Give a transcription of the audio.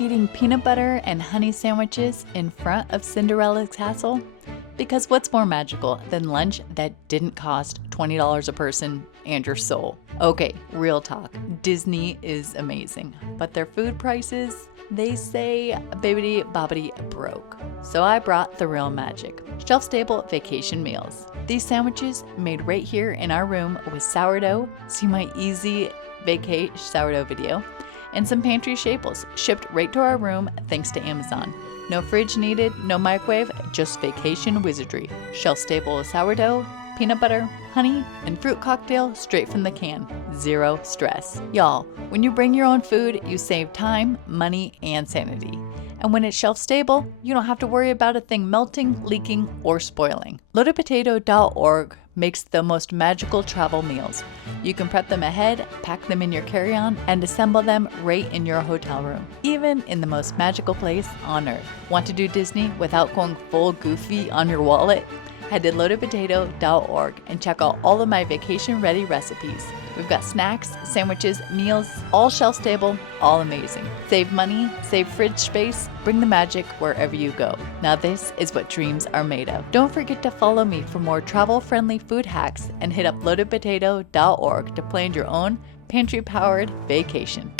Eating peanut butter and honey sandwiches in front of Cinderella's castle? Because what's more magical than lunch that didn't cost $20 a person and your soul? Okay, real talk. Disney is amazing, but their food prices, they say Bibbidi Bobbidi broke. So I brought the real magic. Shelf-stable vacation meals. These sandwiches made right here in our room with sourdough. See my easy vacate sourdough video. And some pantry staples shipped right to our room thanks to Amazon. No fridge needed, no microwave, just vacation wizardry. Shelf-stable sourdough, peanut butter, honey, and fruit cocktail straight from the can. Zero stress. Y'all, when you bring your own food, you save time, money, and sanity. And when it's shelf-stable, you don't have to worry about a thing melting, leaking, or spoiling. LoadedPotato.org makes the most magical travel meals. You can prep them ahead, pack them in your carry-on, and assemble them right in your hotel room, even in the most magical place on earth. Want to do Disney without going full goofy on your wallet? Head to LoadedPotato.org and check out all of my vacation-ready recipes. We've got snacks, sandwiches, meals, all shelf-stable, all amazing. Save money, save fridge space, bring the magic wherever you go. Now this is what dreams are made of. Don't forget to follow me for more travel-friendly food hacks and hit up LoadedPotato.org to plan your own pantry-powered vacation.